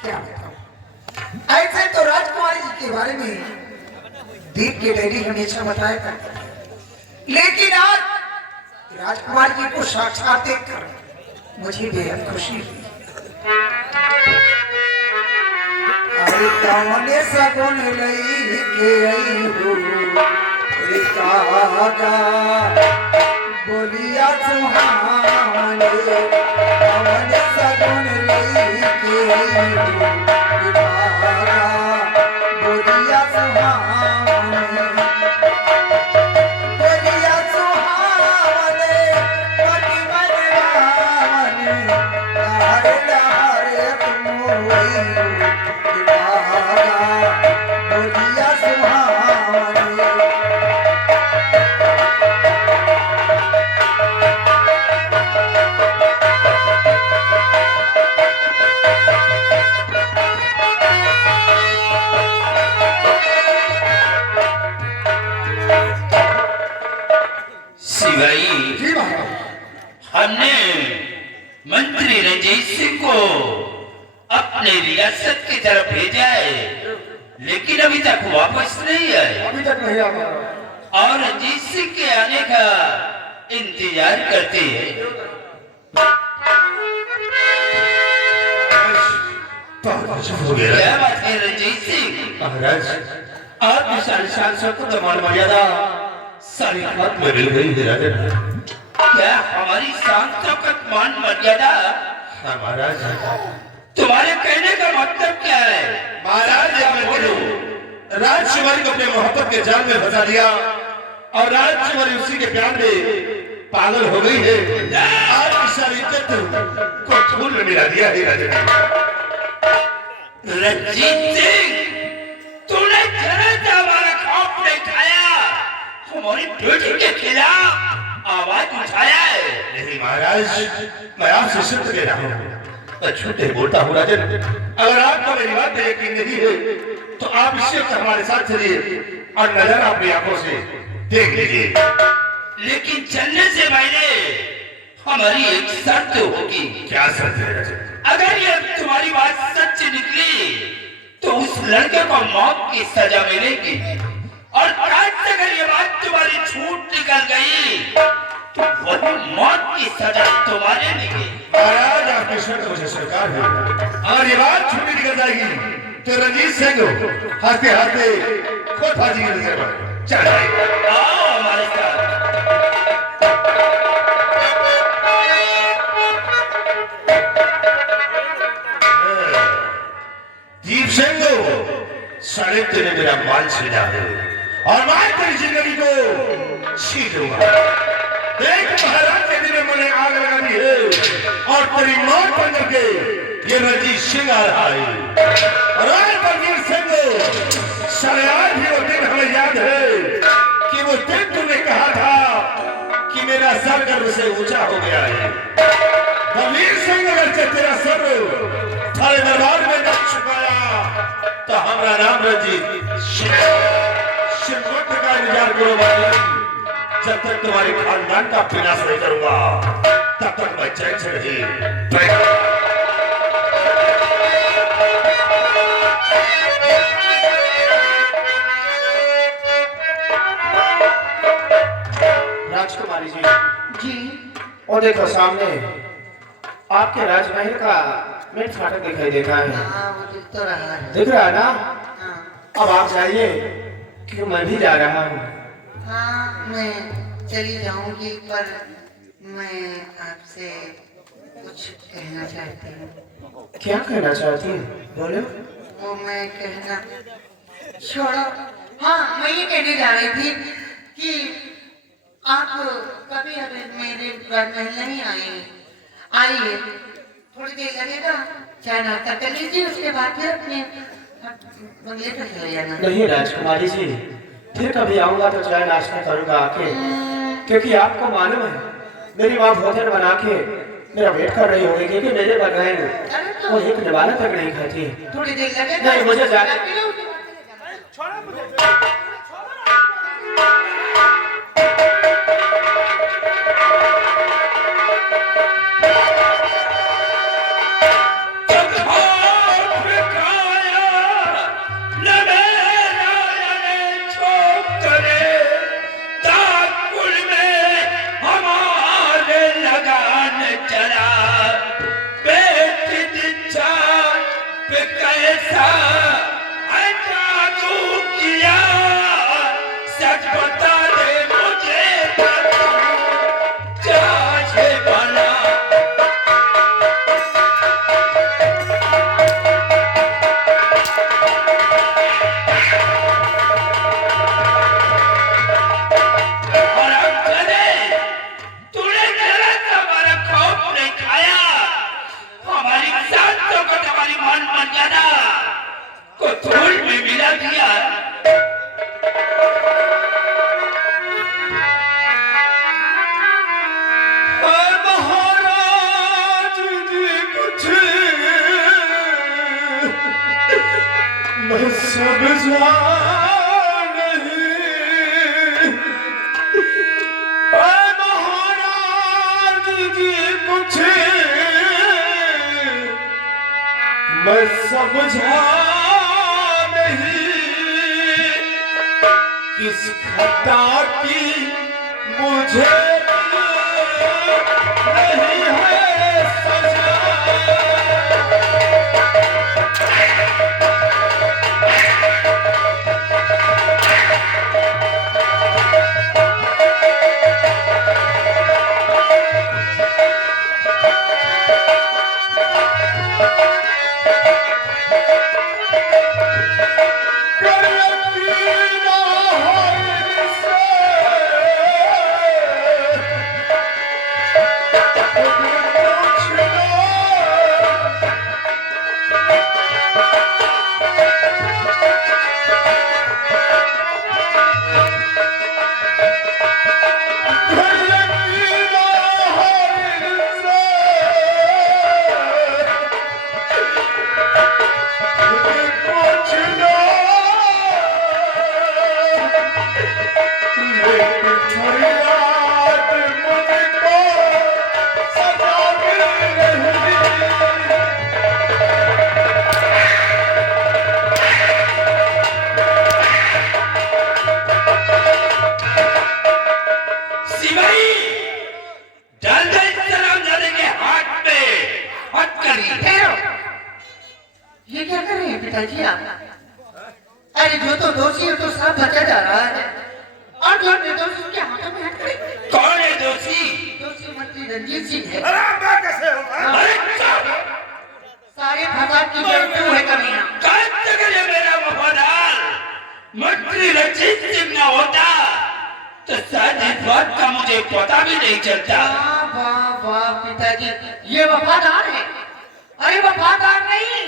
क्या बताऊं? ऐसे तो राजकुमारी जी के बारे में दीप के डैडी हमेशा बताया करते थे, लेकिन आज राजकुमार जी को साक्षात देखकर मुझे बेहद खुशी हुई। अरे कौने सगुन लेके आई हो रे काका, बोलिया सुहाने, कौने सगुन लेके आई हो रे काका, बोलिया सुहाने, बोलिया सुहाने, पति बनवाने, लहरे लहरे तुम हुई हो रे काका, बोलिया सुहाने। शिवाई, जी महाराज। हमने मंत्री रंजीत सिंह को अपने रियासत की तरफ भेजा है, लेकिन अभी तक वापस नहीं आए अभी तक नहीं आ पा रहा। और रंजीत सिंह के आने का इंतजार करते हैं। क्या बात है रंजीत सिंह? महाराज, आपकी सारी सांसद को तो मान मर्यादा सारी बात में मिल गई है राजन। क्या हमारी सांसद का मान मर्यादा? हाँ महाराज। तुम्हारे कहने का मतलब क्या है? महाराज, राजकुमारी को अपने मोहब्बत के जाल में फंसा दिया और राजकुमारी उसी के प्यार में पागल हो गई है। आपकी सारी इज्जत को धूल में मिला दिया है राजन। रंजीत सिंह, तूने जरा सा हमारा खौफ नहीं खाया, हमारी बेटी के खिलाफ आवाज उठाया है। नहीं महाराज, मैं आपसे सत्य कह रहा हूँ, मैं झूठे बोलता हूँ राजन। अगर आपको मेरी बात पे यकीन नहीं है तो आप इस वक्त हमारे साथ चलिए और नजारा अपनी आंखों से देख लीजिए। लेकिन चलने से पहले हमारी एक शर्त होगी। क्या शर्त है राजन? अगर ये तुम्हारी बात सच निकली तो उस लड़के को मौत की सजा मिलेगी, और आज अगर ये बात तुम्हारी झूठ निकल गई तो वही मौत की सजा तुम्हारे मिलेगी। महाराज, आपकी शर्त मुझे स्वीकार है। अगर ये बात झूठी निकल जाएगी तो रंजीत सिंह हाथे हाथे खुद फांसी की नजर पर चढ़ जाएगा। आओ हमारे साथ। दीप सिंह, साले तेरे मेरा माल छीना है और मैं तेरी जिंदगी को छीन लूंगा। देख महाराज के दिन में मैंने आग लगा दी है और तेरी मौत बन करके ये रंजीत सिंह आ रहा है। और रंजीत सिंह, साले आज भी वो दिन हमें याद है कि वो दिन तूने कहा था कि मेरा सर गर्व से ऊंचा हो गया है। बलवीर सिंह, अगर तेरा सर थारे दरबार में न झुकाया तो हमारा नाम रंजीत शिवकोट का इंतजार करो भाई। जब तक तुम्हारे खानदान का विनाश नहीं करूंगा तब तक मैं चैन से नहीं बैठूंगा। राजकुमारी जी, जी और देखो सामने आपके राजमहल का मेन फाटक दिखाई देता है। हाँ, वो दिख तो रहा है। दिख रहा है ना? हाँ, अब आप जाइए कि मैं भी जा रहा हूँ। हाँ, मैं चली जाऊंगी, पर मैं आपसे कुछ कहना चाहती हूँ। क्या कहना चाहती हैं? बोलो। वो मैं कहना छोड़ो। हाँ, मैं ये कहने जा रही थी कि आप कभी अभी मेरे राजमहल नहीं आइए, थोड़ी देर लगेगा, चाय नाश्ता कर लीजिए, उसके बाद फिर अपने बंगले पर चले जाना। नहीं राजकुमारी जी, फिर कभी आऊंगा तो चाय नाश्ता करूंगा आके, क्योंकि आपको मालूम है मेरी माँ भोजन बना के मेरा वेट कर रही होगी, क्योंकि मेरे बगैर वो एक निवाला तक नहीं खाती। थोड़ी देर लगेगा। नहीं, मुझे जाना। जब पे कैसा जादू किया, सच बता दे मुझे चाहे बना। और अब चले, तूने जरा सा हमारा खौफ नहीं खाया, हमारी शांतों को तुम्हारी मान मर्यादा को धूल में मिला दिया। महाराज जी कुछ मैं समझा नहीं, महाराज जी कुछ मैं समझा नहीं, किस खता की मुझे नहीं है सजा। सिपाही, डाल दे सलामजादे के हाथ पे हथकड़ी। ठहरो, ये क्या कर रहे हैं पिताजी आप? अरे जो तो दोषी है तो साफ बचा जा रहा है, और जो निर्दोषी उसके हाथों में हथकड़ी। कौन है दोषी? दोषी मंत्री रंजीत सिंह है। मैं कैसे होगा? अरे चुप! सारे फसाद की जड़ तू है कमीना। काट करे मेरा वफादार मंत्री रंजीत सिंह न होता तो शायद इस बात का मुझे पता भी नहीं चलता। वाह वाह वाह पिताजी, ये वफादार है। अरे वफादार नहीं,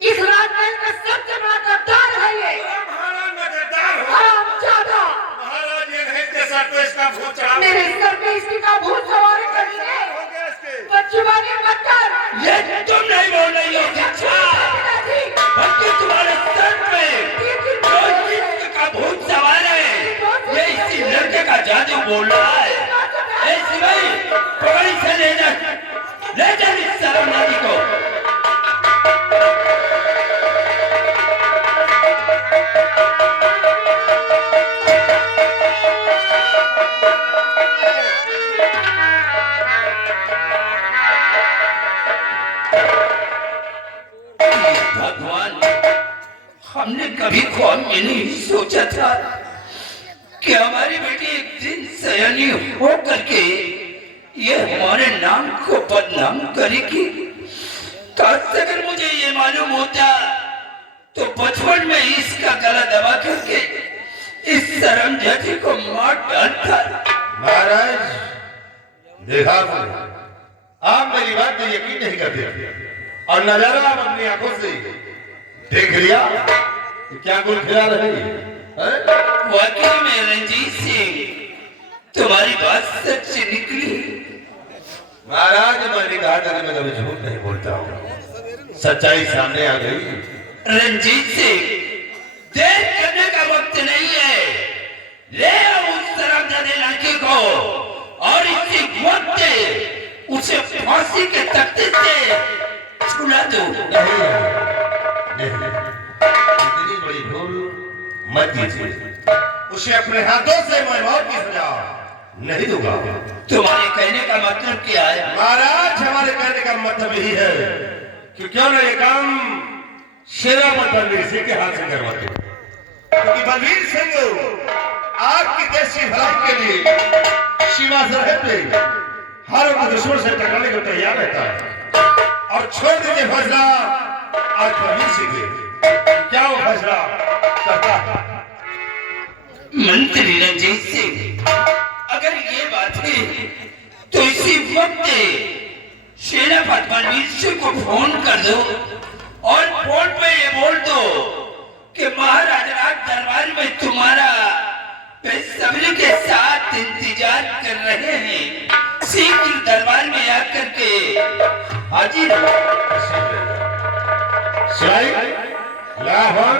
इस राजमहल का सबसे बड़ा गद्दार है ये। महाराज मैं गद्दार हूँ। हरामजादा, महाराज ये नहीं के सर पे इसका भूत चढ़ा मेरे सर पे इसकी का भूत सवार करेंगे। हो गया इसके। बच्चीवानी मत कर। ये तुम नहीं बोल रही हो शिक्षा, पिताजी, बल्कि तुम्हारे सर पे जो जिस्म का भूत सवार है, ये इसी लड़के का जादू बोल रहा है। ए सिपाही, पकड़ इसे ले जा इस सलामजादी को। भगवान, हमने कभी ख्वाब में नहीं सोचा था कि हमारी बेटी एक दिन सयानी हो करके ये हमारे नाम को बदनाम करेगी। काश अगर मुझे ये मालूम होता तो बचपन में इसका गला दबा करके इस शर्मजादी को मार डालता। महाराज देखा आपने, आप मेरी बात पे यकीन नहीं करते और नजारा आप अपनी आंखों से देख लिया कि क्या कुल खिला रहे हैं। वाकई में रंजीत सिंह, तुम्हारी बात सच निकली। महाराज मैंने कहा था कि मैं कभी झूठ नहीं बोलता हूँ, सच्चाई सामने आ गई। रंजीत सिंह, देर करने का वक्त नहीं है, ले आओ उस शराबजादे लड़के को और इसी वक्त उसे फांसी के तख्ते से छुड़ा दो। नहीं, इतनी बड़ी भूल मत कीजिए, उसे अपने हाथों से मैं मौत की सजा नहीं दूंगा। तुम्हारे कहने का मतलब क्या है? महाराज हमारे कहने का मतलब यही है कि क्यों ना ये काम शेरामत बलवीर सिंह के हाथ से करवाते, क्योंकि बलवीर सिंह आपकी देश की भलाई के लिए सीमा सरहद पे हर वक्त दुश्मन से टकराने को तैयार रहता है। और छोड़ दीजिए फैसला आज बलवीर सिंह के, क्या वो फैसला करता है। मंत्री रंजीत सिंह, अगर ये बात है तो इसी वक्त सेनापति बलवीर सिंह को फोन कर दो और फोन पे ये बोल दो कि महाराज राज दरबार में तुम्हारा बेसब्री के साथ इंतजार कर रहे हैं। शीघ्र दरबार में आकर के हाजिर हो। लाहौर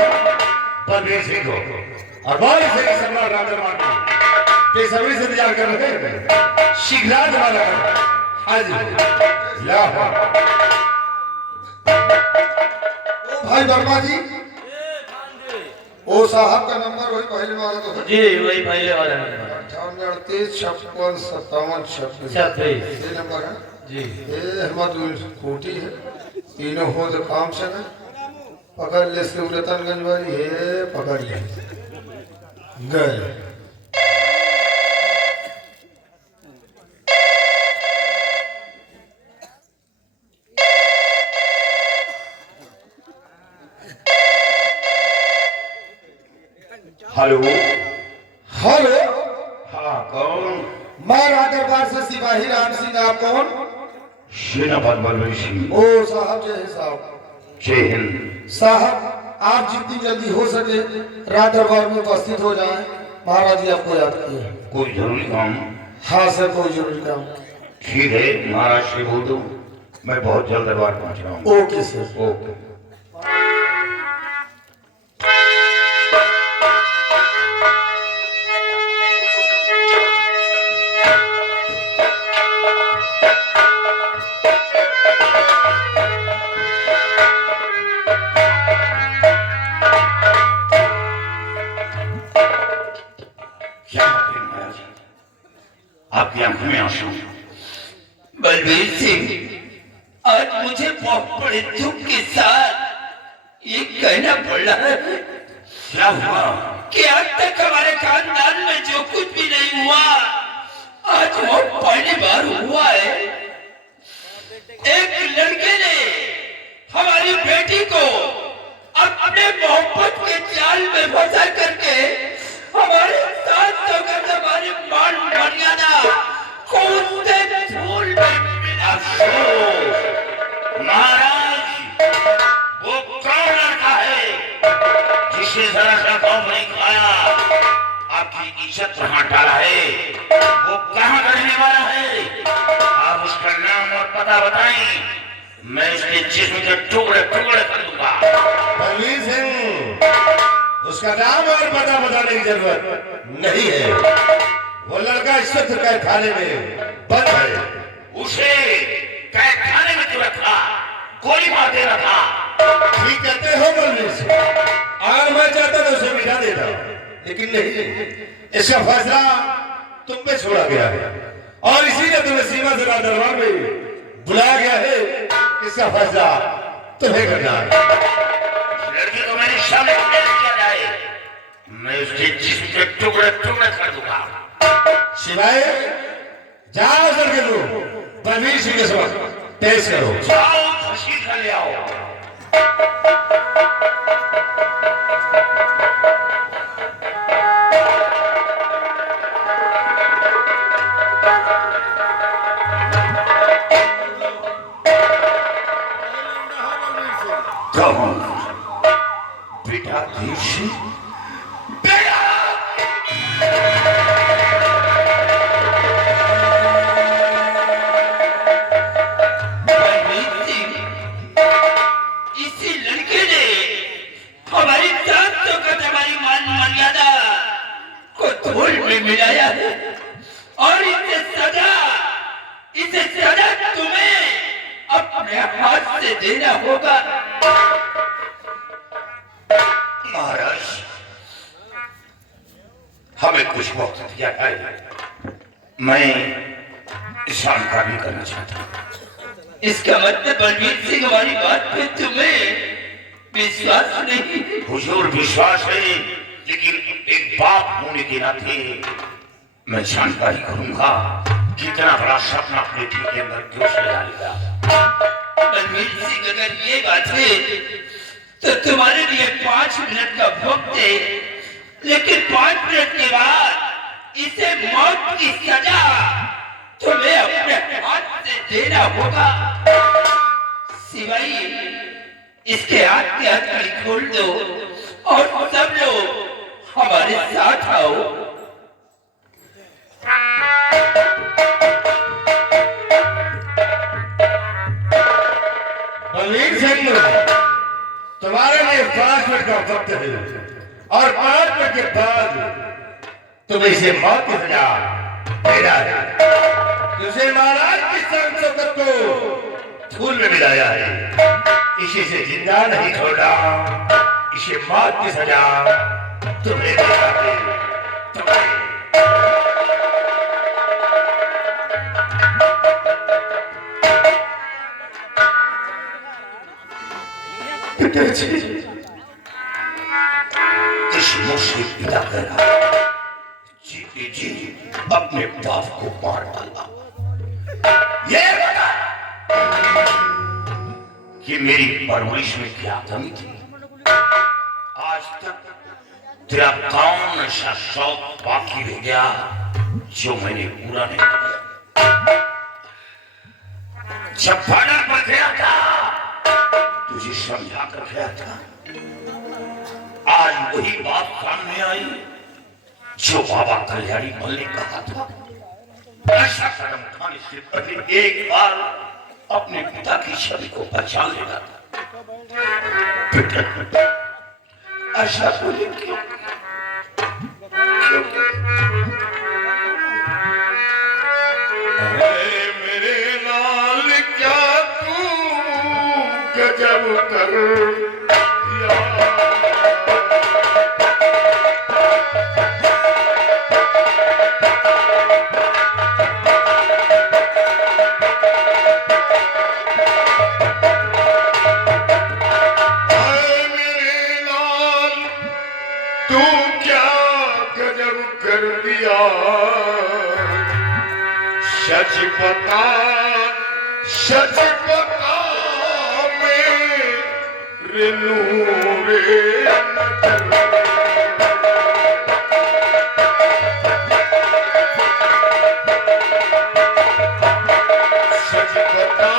बलवीर सिंह को और बहुत से सम्राट राज दरबार में बेसब्री से इंतजार कर रहे हैं। शीघ्र दरबार हाजिर लाहौर। भाई वर्मा जी, ओ साहब का नंबर वही पहले वाला तो है जी, वही पहले वाला नंबर 98 38 56 56 56 ये नंबर है जी। ये हमारी कोठी है, तीनों हो तो काम से है। पकड़ ले से रतनगंज वाली है, पकड़ ले गए। हेलो हेलो, हाँ कौन? मैं राज दरबार से सिपाही राम सिंह। आप कौन? सेनापति बलवीर सिंह। ओ साहब, जय हिंद साहब। जय हिंद साहब, आप जितनी जल्दी हो सके राज दरबार में उपस्थित हो जाएं। महाराज जी आपको याद किए। कोई जरूरी काम? हाँ सर, कोई जरूरी काम। ठीक है, महाराज से बोल दो मैं बहुत जल्द दरबार पहुंच रहा हूँ। Okay sir. ओके। आपकी आंखों में आंसू। बलवीर सिंह, आज मुझे बहुत बड़े दुख के साथ ये कहना पड़ रहा है क्या हुआ? कि आज तक हमारे खानदान में जो कुछ भी नहीं हुआ, आज वो पहली बार हुआ है। एक लड़के ने हमारी बेटी को अपने मोहब्बत के जाल में फंसा करके हमारे साथ होकर हमारी मान मर्यादा को उससे धूल में मिला। महाराज, वो कौन लड़का है जिसे जरा सा खौफ नहीं खाया, आपकी इज्जत पर हाथ डाला है? वो कहाँ रहने वाला है? आप उसका नाम और पता बताएं, मैं उसके जिस्म के टुकड़े टुकड़े कर दूंगा। बलवीर सिंह, उसका नाम और पता बताने की जरूरत नहीं है। वो लड़का इस वक्त कैद खाने में बंद है। उसे कैद खाने में क्यों रखा? गोली मार दे रहा था। ठीक कहते हो बलवीर सिंह, अगर मैं चाहता तो उसे मिटा देता, लेकिन नहीं, इसका फैसला तुम पे छोड़ा गया है और इसीलिए तुम्हें सीमा से दरबार में बुलाया गया है। इसका फैसला तुम्हें करना है। लड़की को मेरे सामने पेश किया जाए, मैं उसके जिस्म के टुकड़े टुकड़े कर दूंगा। सिवाय जाओ सर के लोग बलवीर सिंह के समक्ष पेश करो। जाओ, खुशी कर ले आओ। बेटा देव सिंह, बेटा इसी लड़के ने हमारी जात तो हमारी मान मर्यादा को धूल में मिलाया है और इसे सजा तुम्हें अपने हाथ से देना होगा। महाराज, हमें कुछ वक्त दिया है, मैं जानकारी करना चाहता हूँ। इसका मतलब बलवीर सिंह हमारी बात पे तुम्हें विश्वास नहीं? हुजूर विश्वास है, लेकिन एक बात होने के नाते मैं जानकारी करूंगा कितना बड़ा सपना अपने दिल के अंदर क्यों से डालेगा। बलवीर सिंह अगर ये बात है तो तुम्हारे लिए 5 मिनट का वक्त है, लेकिन 5 मिनट के बाद इसे मौत की सजा तुम्हें अपने हाथ से देना होगा। सिवाय इसके हाथ की हथकड़ी खोल दो और सब लोग हमारे साथ आओ। बलवीर सिंह, तुम्हारे लिए 5 मिनट का वक्त है और 5 मिनट के बाद तुम्हें इसे मौत की सजा देना है। तुझे महाराज की संसद को धूल में मिलाया है, इसी से जिंदा नहीं छोड़ा, इसे मौत की सजा तुम्हें देना है। तुम्हें इस मुझसे पिता करा जीते जी अपने बाप को मार डाला। ये बता कि मेरी परवरिश में क्या कमी थी। आज तक तेरा कौन ऐसा शौक बाकी रह गया जो मैंने पूरा नहीं किया। जब बॉर्डर पर गया था तुझे समझा कर गया था, आज वही बात सामने आई जो बाबा कल्याणी मल ने कहा था। ऐसा कदम उठाने से पहले एक बार अपने पिता की छवि को पहचान लेना था। ऐसा बोले क्यों? मेरे लाल क्या तू गजब कर सच बता मेरे नूरे सच बता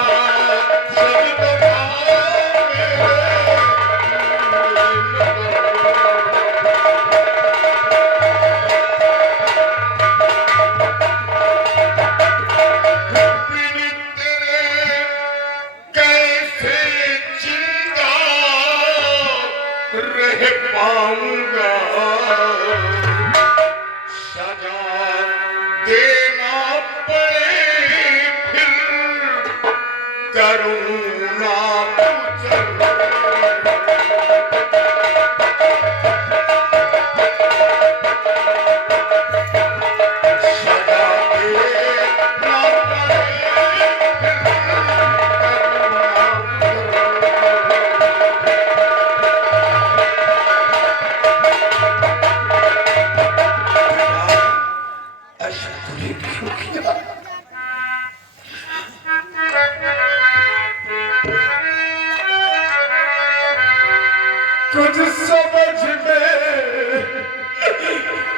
कुछ समझ में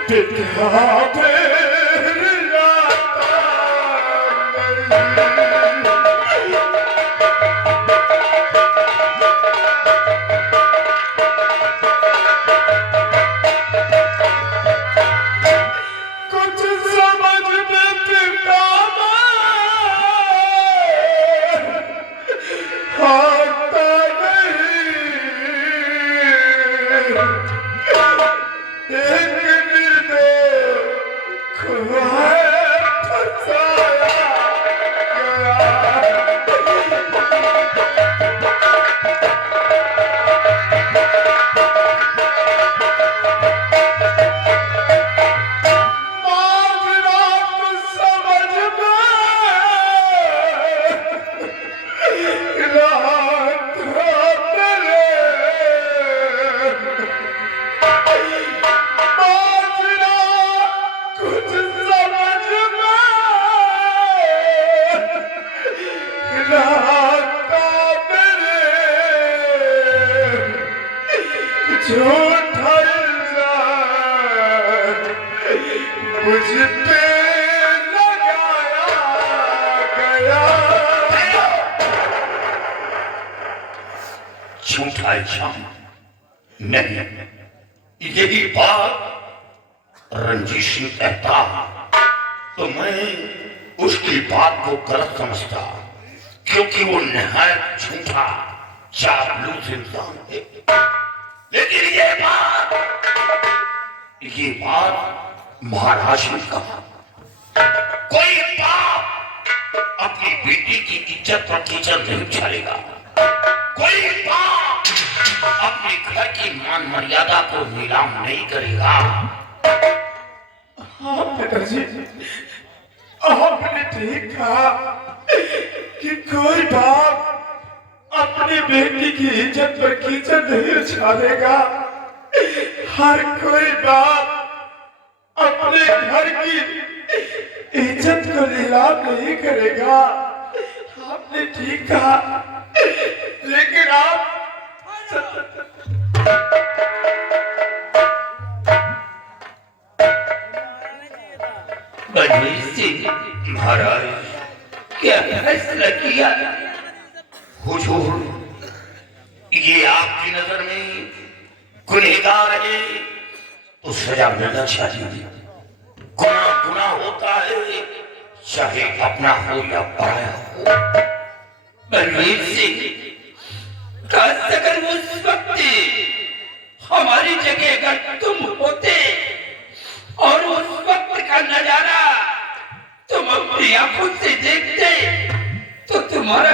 पिता फिर आता कुछ समझ में पिता आता एक निर्दोष झूठा इल्जाम मुझ पे लगाया गया। झूठा इल्जाम नहीं, यही बात रंजीत सिंह कहता तो मैं उसकी बात को गलत समझता, क्योंकि वो नहायत झूठा चापलूस इंसान है। लेकिन ये बात महाराज ने कहा, कोई बाप अपनी बेटी की इज्जत पर कीचड़ नहीं उछालेगा, कोई बाप अपने घर की मान मर्यादा को नीलाम नहीं करेगा। हाँ पिताजी, आपने ठीक कहा कि कोई बाप अपनी बेटी की इज्जत पर कीचड़ नहीं उछालेगा। हर कोई बाप अपने घर की इज्जत को नीलाम नहीं करेगा। आपने ठीक कहा, लेकिन आप रणवीर सिंह महाराज क्या फैसला किया? हुजूर, ये आपकी नजर में गुनहगार है तो सजा मिलना चाहिए। गुनाह गुनाह होता है, चाहे अपना हो या पराया हो। रणवीर सिंह, काश अगर उस वक्त हमारी जगह अगर तुम होते और उस वक्त का नजारा तुम अपनी आंखों से देखते तो तुम्हारा